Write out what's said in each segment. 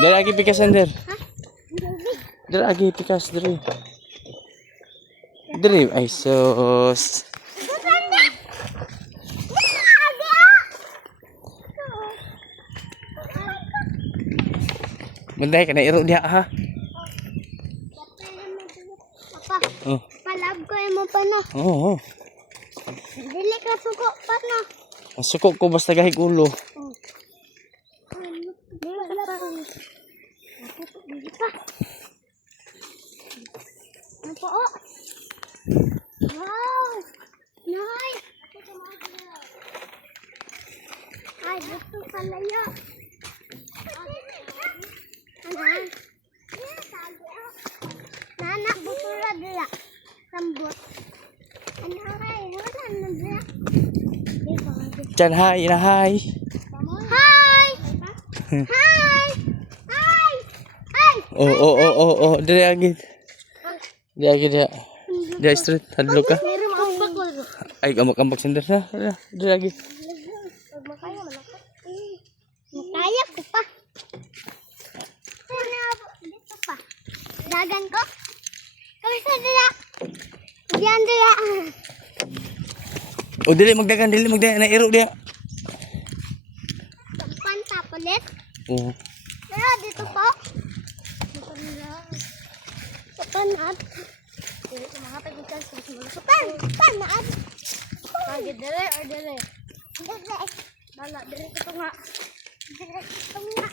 Dali lagi pikasan der. Dali lagi pikas diri. Diri ay sus. Munday ka na iro diha ha. Papa, Oh. palab ko mo pa na. Oo. Dili ka suko pa na. Suko ko basta gahig ulo. Ano po? Wow! Nay! Ay, gusto palaya. Anan? Nana, busura dila. Sambot. Ano kay? Wala na dila. Chan hi na hi. Hi! Hi! Hi! Hi! Oh. Diri lagi. Diri lagi dia. Dia street hadlok ka. Meron akong bakol. Ay kamak-kamak sender na. Diri lagi. Makaya man ako. Makaya ko pa. Dito pa. Dagan ko. Kamusta dila? Diyan dila. Oh dili magdagan na iro dia. Pantapolet. Oh. Pero dito po. Panat. Dito mga tagutan sa mga panat. Pagi dire or dire. Dire. Bala dire ko nga. Dire ko nga.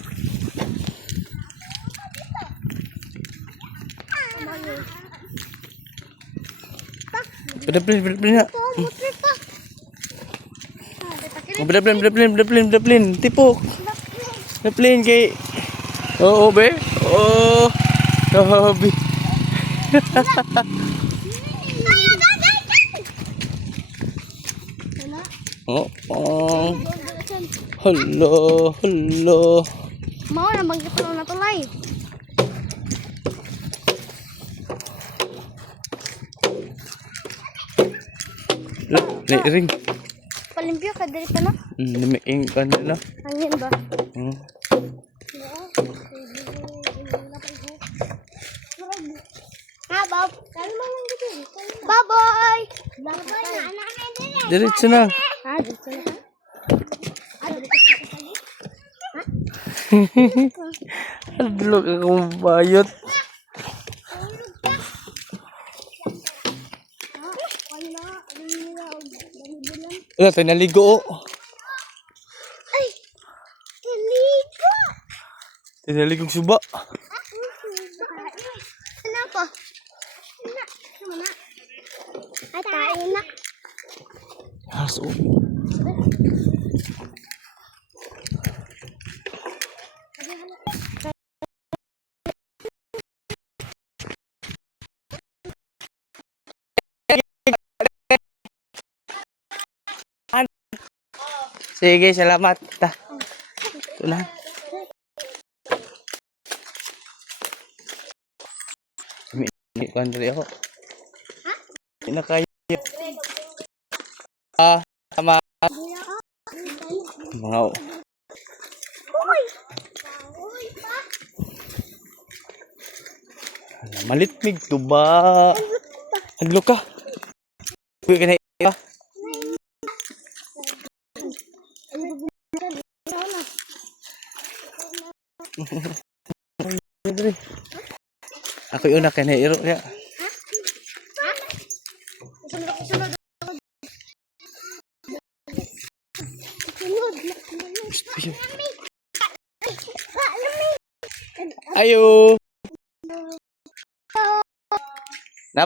Bener-bener. Motor pa. Bener-bener tipok. Bener kay. Oh be. Oh. Grabe. Oh. Hello. Mau na magkakaroon na to live. Nih ring. Palimpyo ka diri pa na. Namaking kan na. Hangin ba? Ha, Bob. Bye-bye. Diretso na. Ha, dito na. Hadlok akong bayot. Wala tayo naligo. Ay, kaligo. Tayo naligong suba. Ano po? Mana? Ay, tayo na. Haso. Sige, salamat. Ta. Ito na. Hindi ko andali ako. Hindi na kayo. Sama. Mga Uy! Uy pa! malitmig to ba? Hadlo ka. Uy ka na iba. Ako yung una ka na iro ya. Ayo.